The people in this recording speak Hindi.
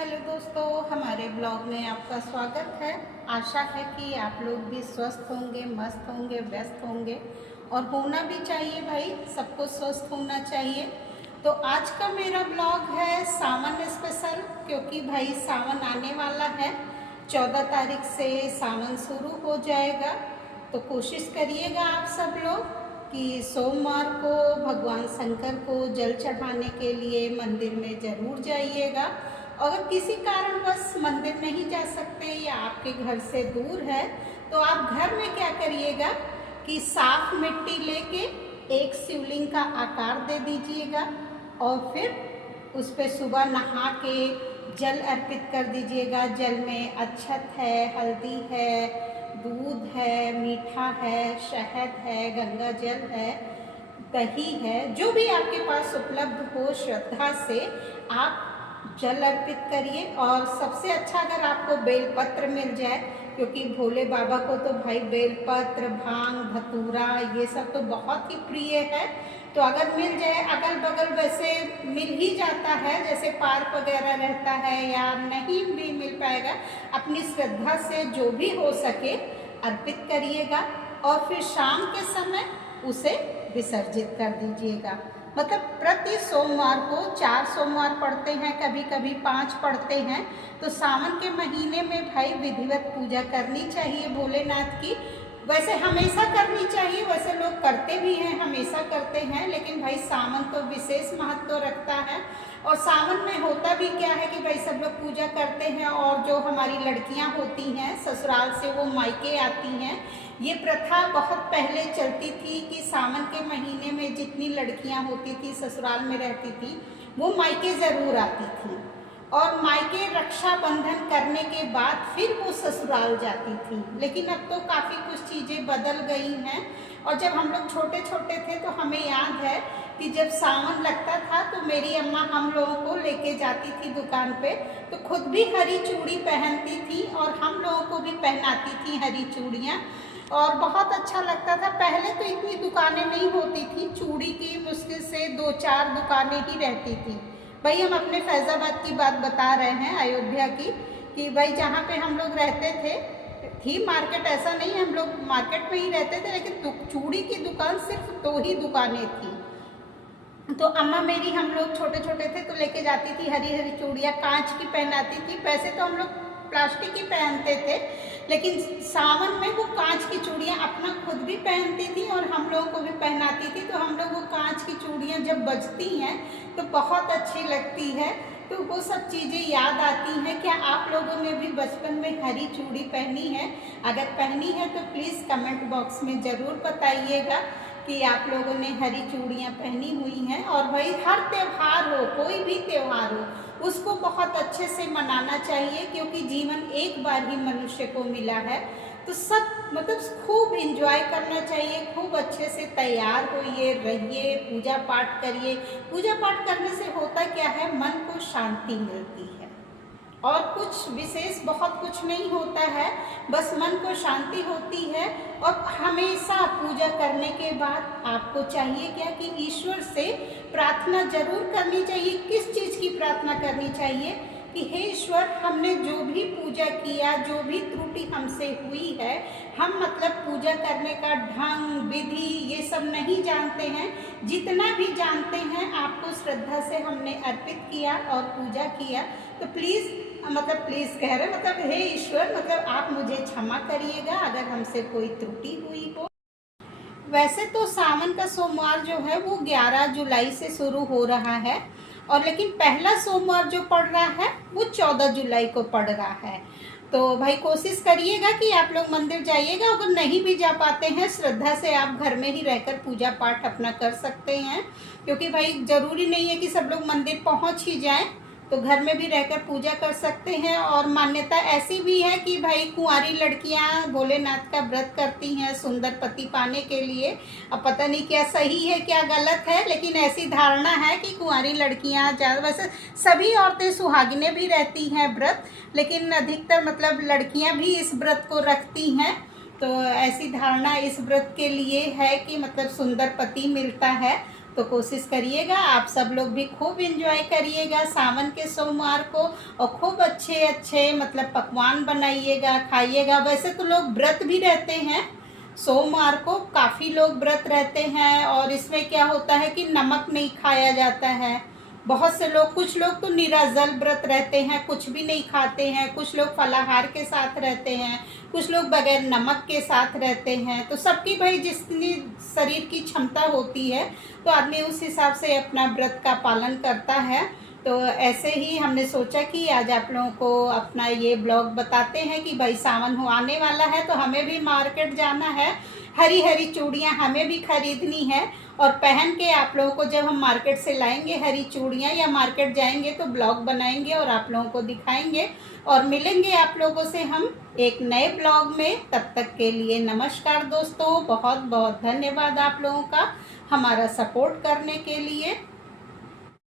हेलो दोस्तों, हमारे ब्लॉग में आपका स्वागत है। आशा है कि आप लोग भी स्वस्थ होंगे, मस्त होंगे, व्यस्त होंगे और होना भी चाहिए भाई, सबको स्वस्थ होना चाहिए। तो आज का मेरा ब्लॉग है सावन स्पेशल, क्योंकि भाई सावन आने वाला है। 14 तारीख से सावन शुरू हो जाएगा। तो कोशिश करिएगा आप सब लोग कि सोमवार को भगवान शंकर को जल चढ़ाने के लिए मंदिर में ज़रूर जाइएगा। अगर किसी कारणवश मंदिर नहीं जा सकते या आपके घर से दूर है तो आप घर में क्या करिएगा कि साफ मिट्टी लेके एक शिवलिंग का आकार दे दीजिएगा और फिर उस पर सुबह नहा के जल अर्पित कर दीजिएगा। जल में अक्षत है, हल्दी है, दूध है, मीठा है, शहद है, गंगा जल है, दही है, जो भी आपके पास उपलब्ध हो श्रद्धा से आप जल अर्पित करिए। और सबसे अच्छा अगर आपको बेलपत्र मिल जाए, क्योंकि भोले बाबा को तो भाई बेलपत्र, भांग, धतूरा ये सब तो बहुत ही प्रिय है। तो अगर मिल जाए, अगल बगल वैसे मिल ही जाता है, जैसे पार्क वगैरह रहता है, या नहीं भी मिल पाएगा, अपनी श्रद्धा से जो भी हो सके अर्पित करिएगा और फिर शाम के समय उसे विसर्जित कर दीजिएगा। मतलब प्रति सोमवार को 4 सोमवार पढ़ते हैं, कभी कभी 5 पढ़ते हैं। तो सावन के महीने में भाई विधिवत पूजा करनी चाहिए भोलेनाथ की। वैसे हमेशा करनी चाहिए, वैसे लोग करते भी हैं, हमेशा करते हैं, लेकिन भाई सावन तो विशेष महत्व रखता है। और सावन में होता भी क्या है कि भाई सब लोग पूजा करते हैं और जो हमारी लड़कियां होती हैं ससुराल से वो मायके आती हैं। ये प्रथा बहुत पहले चलती थी कि सावन के महीने में जितनी लड़कियां होती थी ससुराल में रहती थी वो मायके ज़रूर आती थी और मायके रक्षाबंधन करने के बाद फिर वो ससुराल जाती थी। लेकिन अब तो काफ़ी कुछ चीज़ें बदल गई हैं। और जब हम लोग छोटे छोटे थे तो हमें याद है कि जब सावन लगता था तो मेरी अम्मा हम लोगों को लेके जाती थी दुकान पे, तो खुद भी हरी चूड़ी पहनती थी और हम लोगों को भी पहनाती थी हरी चूड़ियाँ, और बहुत अच्छा लगता था। पहले तो इतनी दुकानें नहीं होती थी, चूड़ी की मुश्किल से 2-4 दुकानें ही रहती थी। भाई हम अपने फैज़ाबाद की बात बता रहे हैं, अयोध्या की, कि भाई जहाँ पे हम लोग रहते थे थी मार्केट, ऐसा नहीं हम लोग मार्केट में ही रहते थे, लेकिन चूड़ी की दुकान सिर्फ 2 ही दुकानें थी। तो अम्मा मेरी, हम लोग छोटे छोटे थे तो लेके जाती थी हरी हरी चूड़ियाँ, कांच की पहनाती थी। वैसे तो हम लोग प्लास्टिक की पहनते थे, लेकिन सावन में वो कांच की चूड़ियाँ अपना खुद भी पहनती थी और हम लोगों को भी पहनाती थी। तो हम लोग वो कांच की चूड़ियाँ जब बजती हैं तो बहुत अच्छी लगती है। तो वो सब चीज़ें याद आती हैं। क्या आप लोगों ने भी बचपन में हरी चूड़ी पहनी है? अगर पहनी है तो प्लीज़ कमेंट बॉक्स में ज़रूर बताइएगा कि आप लोगों ने हरी चूड़ियाँ पहनी हुई हैं। और भाई हर त्यौहार हो, कोई भी त्यौहार हो, उसको बहुत अच्छे से मनाना चाहिए, क्योंकि जीवन एक बार ही मनुष्य को मिला है। तो सब मतलब खूब एंजॉय करना चाहिए, खूब अच्छे से तैयार होइए, रहिए, पूजा पाठ करिए। पूजा पाठ करने से होता क्या है, मन को शांति मिलती है और कुछ विशेष बहुत कुछ नहीं होता है, बस मन को शांति होती है। और हमेशा पूजा करने के बाद आपको चाहिए क्या कि ईश्वर से प्रार्थना जरूर करनी चाहिए। किस चीज़ की प्रार्थना करनी चाहिए कि हे ईश्वर, हमने जो भी पूजा किया, जो भी त्रुटि हमसे हुई है, हम मतलब पूजा करने का ढंग विधि ये सब नहीं जानते हैं, जितना भी जानते हैं आपको श्रद्धा से हमने अर्पित किया और पूजा किया। तो प्लीज़ प्लीज़ कह रहे हे ईश्वर, आप मुझे क्षमा करिएगा अगर हमसे कोई त्रुटि हुई हो। वैसे तो सावन का सोमवार जो है वो 11 जुलाई से शुरू हो रहा है, और लेकिन पहला सोमवार जो पड़ रहा है वो 14 जुलाई को पड़ रहा है। तो भाई कोशिश करिएगा कि आप लोग मंदिर जाइएगा। अगर नहीं भी जा पाते हैं, श्रद्धा से आप घर में ही रहकर पूजा पाठ अपना कर सकते हैं, क्योंकि भाई ज़रूरी नहीं है कि सब लोग मंदिर पहुंच ही जाएं, तो घर में भी रहकर पूजा कर सकते हैं। और मान्यता ऐसी भी है कि भाई कुंवारी लड़कियां भोलेनाथ का व्रत करती हैं सुंदर पति पाने के लिए। अब पता नहीं क्या सही है क्या गलत है, लेकिन ऐसी धारणा है कि कुंवारी लड़कियां ज़्यादा, वैसे सभी औरतें सुहागिनें भी रहती हैं व्रत, लेकिन अधिकतर लड़कियां भी इस व्रत को रखती हैं। तो ऐसी धारणा इस व्रत के लिए है कि सुंदर पति मिलता है तो कोशिश करिएगा आप सब लोग भी खूब एंजॉय करिएगा सावन के सोमवार को, और खूब अच्छे अच्छे मतलब पकवान बनाइएगा, खाइएगा। वैसे तो लोग व्रत भी रहते हैं, सोमवार को काफ़ी लोग व्रत रहते हैं, और इसमें क्या होता है कि नमक नहीं खाया जाता है। बहुत से लोग, कुछ लोग तो निराजल व्रत रहते हैं, कुछ भी नहीं खाते हैं, कुछ लोग फलाहार के साथ रहते हैं, कुछ लोग बगैर नमक के साथ रहते हैं। तो सबकी भाई जितनी शरीर की क्षमता होती है तो आदमी उस हिसाब से अपना व्रत का पालन करता है। तो ऐसे ही हमने सोचा कि आज आप लोगों को अपना ये ब्लॉग बताते हैं कि भाई सावन हो आने वाला है, तो हमें भी मार्केट जाना है, हरी हरी चूड़ियाँ हमें भी खरीदनी है, और पहन के आप लोगों को जब हम मार्केट से लाएंगे हरी चूड़ियाँ या मार्केट जाएंगे तो ब्लॉग बनाएंगे और आप लोगों को दिखाएंगे, और मिलेंगे आप लोगों से हम एक नए ब्लॉग में। तब तक के लिए नमस्कार दोस्तों, बहुत बहुत धन्यवाद आप लोगों का हमारा सपोर्ट करने के लिए।